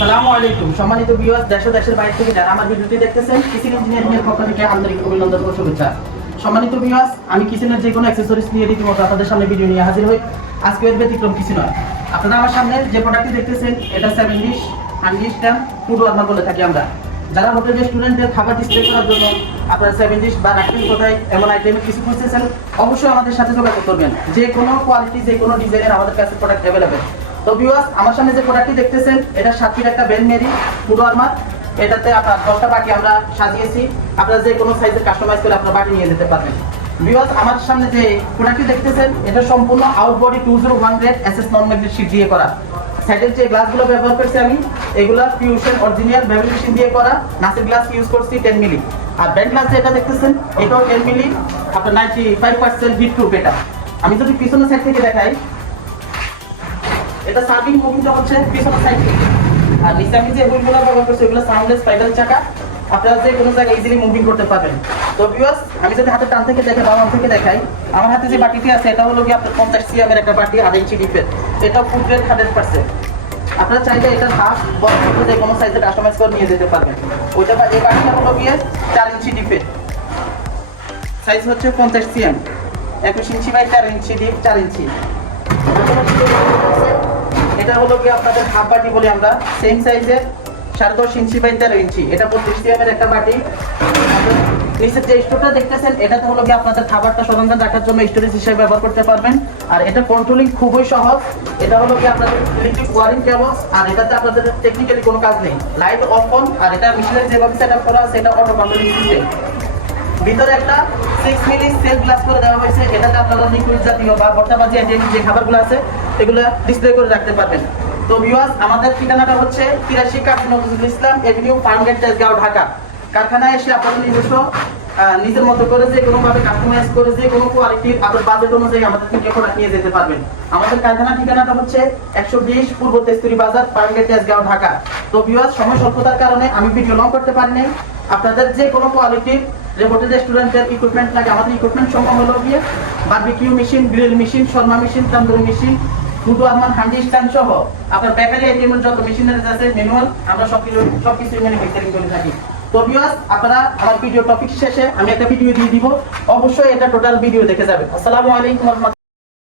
সালামু আলাইকুম। সম্মানিত দেশ দেশের বাইরে থেকে যারা আমার ভিডিওটি দেখতেছেন ইঞ্জিনিয়ারিং এর পক্ষ থেকে আন্তরিক অভিনন্দন ও শুভেচ্ছা। সম্মানিত আমি যে কোনো নিয়ে রীতিমতো আপনাদের সামনে ভিডিও নিয়ে হাজির হই। আজকে এর ব্যতিক্রম কিছু নয়। আপনারা আমার সামনে যে প্রোডাক্টটি দেখতেছেন, এটা সেভেন ডিশ বলে থাকি আমরা। যারা হোটেল রেস্টুরেন্টের খাবার ডিসপ্লে করার জন্য আপনারা সেভেন ডিশ বা কোথায়, এমন কিছু খুঁজতেছেন, অবশ্যই আমাদের সাথে যোগাযোগ করবেন। যে কোনো কোয়ালিটি যে কোনো ডিজাইনের আমাদের কাছে প্রোডাক্ট অ্যাভেলেবেল তো ভিউয়ার্স আমার সামনে যে প্রোডাক্টটি দেখতেছেন, এটা একটা বেন মেরি ফুড ওয়ার্মার এটাতে আপনার দশটা আমরা সাজিয়েছি। আপনারা যে কোনো সাইজের কাস্টমাইজ করে আপনার বাটি নিয়ে যেতে পারবেন। আমার সামনে যে প্রোডাক্টটি দেখতেছেন, এটা সম্পূর্ণ out body two zero non magnet sheet দিয়ে করা। সাইডের যে গ্লাসগুলো ব্যবহার করছি আমি, এগুলা ফিউশন দিয়ে করা। নাসির গ্লাস ইউজ করছি টেন মিলি আর ব্যান্ড গ্লাস যেটা দেখতেছেন, এটাও টেন মিলি আপনার ninety five percent heat proof এটা। আমি যদি পিছনের সাইড থেকে দেখাই এটা সার্ভিং মুভিংটা হচ্ছে পিছনের সাইড আর নিচে আমি যে হুইলগুলো ব্যবহার করছি ওগুলো সাউন্ডলেস স্পাইডাল চাকা, আপনারা যে কোনো জায়গায় ইজিলি মুভিং করতে পারবেন। তো ভিউয়ার্স আমি যদি হাতে টান থেকে দেখে বাম থেকে দেখাই, আমার হাতে যে বাটিটি আছে, এটা হলো কি আপনার পঞ্চাশ সিএম এর একটা বাটি আড়াই ইঞ্চি ডিপের এটা ফুড হান্ড্রেড পার্সেন্ট আপনারা চাইলে এটা হাফ বড় যে কোনো সাইজে কাস্টমাইজ করে নিয়ে যেতে পারবেন। ওইটা বা- এই বাটিটা হলো গিয়ে চার ইঞ্চি ডিপের সাইজ হচ্ছে পঞ্চাশ সিএম একুশ ইঞ্চি বাই চার ইঞ্চি ডিপ চার ইঞ্চি এটা হলো কি আপনাদের হাফ বাটি বলি আমরা সেম সাইজের সাড়ে দশ ইঞ্চি বাই তেরো ইঞ্চি। এটা পঁচিশ সিএম একটা বাটি। নিচের যে স্টোরটা দেখতেছেন, এটাতে হলো কি আপনাদের খাবারটা সরঞ্জাম রাখার জন্য স্টোরেজ হিসেবে ব্যবহার করতে পারবেন। আর এটা কন্ট্রোলিং খুবই সহজ। এটা হলো কি আপনাদের ইলেকট্রিক ওয়ারিং কেবল আর এটাতে আপনাদের টেকনিক্যালি কোনো কাজ নেই। লাইট অফ অন আর এটা মেশিনের যেভাবে সেট আপ করা এটা অটো কন্ট্রোলিং সিস্টেম ভিতরে একটা সিক্স মিলি সেল গ্লাস করে দেওয়া হয়েছে। এটাতে আপনারা লিকুইড জাতীয় বা ভর্তা বা যে খাবারগুলো আছে, এগুলো ডিসপ্লে করে রাখতে পারবেন। তো ভিউয়ার্স আমাদের ঠিকানাটা হচ্ছে তিরাশি কাঠ নজরুল ইসলাম এভিনিউ ফার্মগেট তেজগাঁও, ঢাকা। কারখানায় এসে আপনাদের নিজস্ব নিজের মতো করে যে কোনো ভাবে কাস্টমাইজ করে যে কোনো কোয়ালিটির আপনার বাজেট অনুযায়ী আমাদের থেকে প্রোডাক্ট নিয়ে যেতে পারবেন। আমাদের কারখানা ঠিকানাটা হচ্ছে একশো বিশ পূর্ব তেস্তুরি বাজার ফার্মগেট তেজগাঁও, ঢাকা। তো ভিউয়ার্স সময় স্বল্পতার কারণে আমি ভিডিও লং করতে পারিনি আপনাদের যে কোনো কোয়ালিটির যে হোটেলে স্টুডেন্টদের ইকুইপমেন্ট লাগে, আমাদের ইকুইপমেন্ট সমূহ হলো গিয়ে barbecue machine grill machine shawarma machine tandoori machine ফুটু আহমান হান্ডি স্ট্যান্ড সহ আপনার বেকারি আইটেমের যত মেশিনারি আছে ম্যানুয়াল আমরা সব কিছু সব কিছু ম্যানুফ্যাকচারিং করে থাকি। তো ভিউয়ার্স আপনারা আমার ভিডিও টপিক শেষে আমি একটা ভিডিও দিয়ে দিব। অবশ্যই এটা টোটাল ভিডিও দেখে যাবেন। আসসালামু আলাইকুম